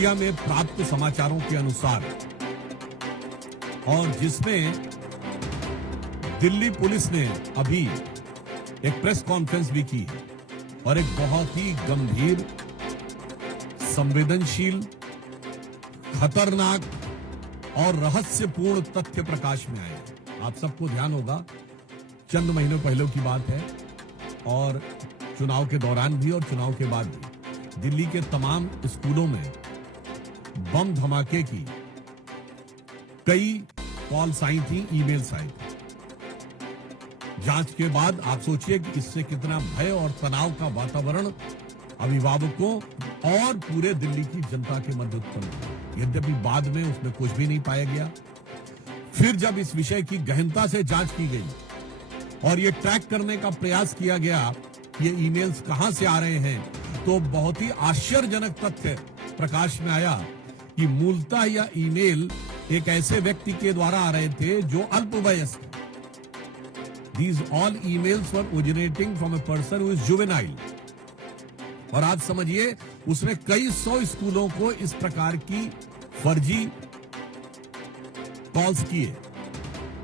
Media में प्राप्त समाचारों के अनुसार और जिसमें दिल्ली पुलिस ने अभी एक प्रेस कॉन्फ्रेंस भी की है और एक बहुत ही गंभीर, संवेदनशील, खतरनाक और रहस्यपूर्ण तथ्य प्रकाश में आए हैं। आप सबको ध्यान होगा, चंद महीनों पहले की बात है और चुनाव के दौरान भी और चुनाव के बाद भी दिल्ली के तमाम स्कूलों में बम धमाके की कई कॉल्स आई थी, ईमेल्स आई थी। जांच के बाद आप सोचिए कि इससे कितना भय और तनाव का वातावरण अभिभावकों और पूरे दिल्ली की जनता के मध्य उत्पन्न हुआ। यद्यपि बाद में उसमें कुछ भी नहीं पाया गया। फिर जब इस विषय की गहनता से जांच की गई और ये ट्रैक करने का प्रयास किया गया कि ये ईमेल्स कहां से आ रहे हैं, तो बहुत ही आश्चर्यजनक तथ्य प्रकाश में आया कि मूलतः यह ईमेल एक ऐसे व्यक्ति के द्वारा आ रहे थे जो अल्पवयस्क। These all emails were originating from a person who is juvenile. और आज समझिए, उसने कई सौ स्कूलों को इस प्रकार की फर्जी कॉल्स किए।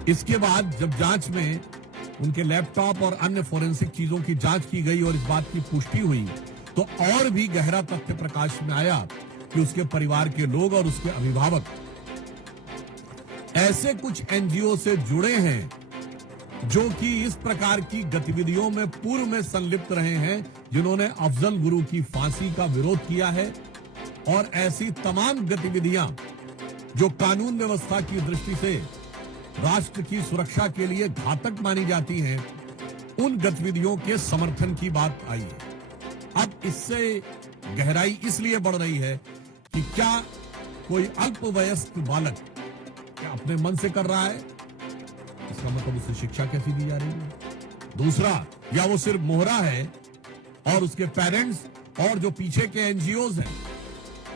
इसके बाद जब जांच में उनके लैपटॉप और अन्य फोरेंसिक चीजों की जांच की गई और इस बात की पुष्टि हुई, तो और भी गहरा तथ्य प्रकाश में आया कि उसके परिवार के लोग और उसके अभिभावक ऐसे कुछ एनजीओ से जुड़े हैं जो कि इस प्रकार की गतिविधियों में पूर्व में संलिप्त रहे हैं, जिन्होंने अफजल गुरु की फांसी का विरोध किया है। और ऐसी तमाम गतिविधियां जो कानून व्यवस्था की दृष्टि से राष्ट्र की सुरक्षा के लिए घातक मानी जाती हैं, उन गतिविधियों के समर्थन की बात आई है। अब इससे गहराई इसलिए बढ़ रही है कि क्या कोई अल्पवयस्क बालक क्या अपने मन से कर रहा है? इसका मतलब उसे शिक्षा कैसी दी जा रही है? दूसरा, या वो सिर्फ मोहरा है और उसके पेरेंट्स और जो पीछे के एनजीओज हैं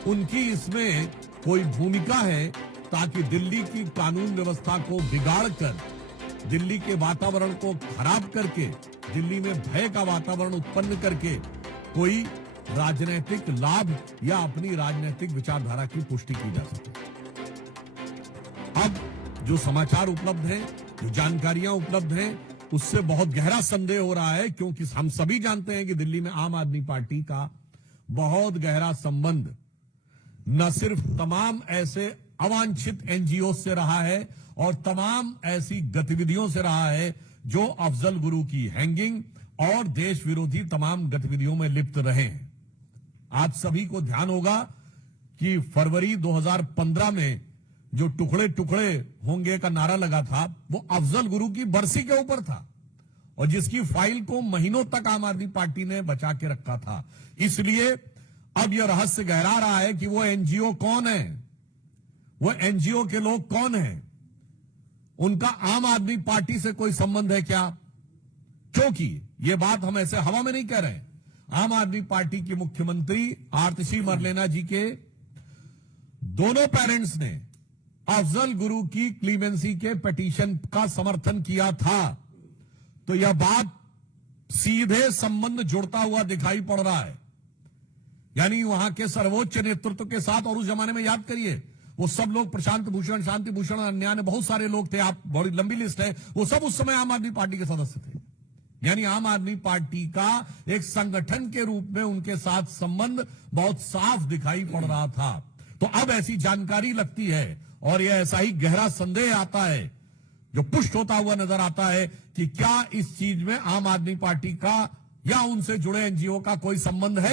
उनकी इसमें कोई भूमिका है, ताकि दिल्ली की कानून व्यवस्था को बिगाड़कर, दिल्ली के वातावरण को खराब करके, दिल्ली में भय का वातावरण उत्पन्न करके कोई राजनीतिक लाभ या अपनी राजनीतिक विचारधारा की पुष्टि की जा सके। अब जो समाचार उपलब्ध हैं, जो जानकारियां उपलब्ध हैं, उससे बहुत गहरा संदेह हो रहा है, क्योंकि हम सभी जानते हैं कि दिल्ली में आम आदमी पार्टी का बहुत गहरा संबंध न सिर्फ तमाम ऐसे अवांछित एनजीओ से रहा है और तमाम ऐसी गतिविधियों से रहा है जो अफजल गुरु की हैंगिंग और देश विरोधी तमाम गतिविधियों में लिप्त रहे हैं। आप सभी को ध्यान होगा कि फरवरी 2015 में जो टुकड़े टुकड़े होंगे का नारा लगा था, वो अफजल गुरु की बरसी के ऊपर था और जिसकी फाइल को महीनों तक आम आदमी पार्टी ने बचा के रखा था। इसलिए अब यह रहस्य गहरा रहा है कि वो एनजीओ कौन है, वो एनजीओ के लोग कौन हैं, उनका आम आदमी पार्टी से कोई संबंध है क्या? क्योंकि ये बात हम ऐसे हवा में नहीं कह रहे। आम आदमी पार्टी की मुख्यमंत्री आतिशी मरलेना जी के दोनों पेरेंट्स ने अफजल गुरु की क्लीमेंसी के पिटीशन का समर्थन किया था, तो यह बात सीधे संबंध जुड़ता हुआ दिखाई पड़ रहा है। यानी वहां के सर्वोच्च नेतृत्व के साथ, और उस जमाने में याद करिए, वो सब लोग, प्रशांत भूषण, शांति भूषण, अन्य अन्य बहुत सारे लोग थे, आप बड़ी लंबी लिस्ट है, वो सब उस समय आम आदमी पार्टी के सदस्य थे। यानी आम आदमी पार्टी का एक संगठन के रूप में उनके साथ संबंध बहुत साफ दिखाई पड़ रहा था। तो अब ऐसी जानकारी लगती है और यह ऐसा ही गहरा संदेह आता है, जो पुष्ट होता हुआ नजर आता है, कि क्या इस चीज में आम आदमी पार्टी का या उनसे जुड़े एनजीओ का कोई संबंध है।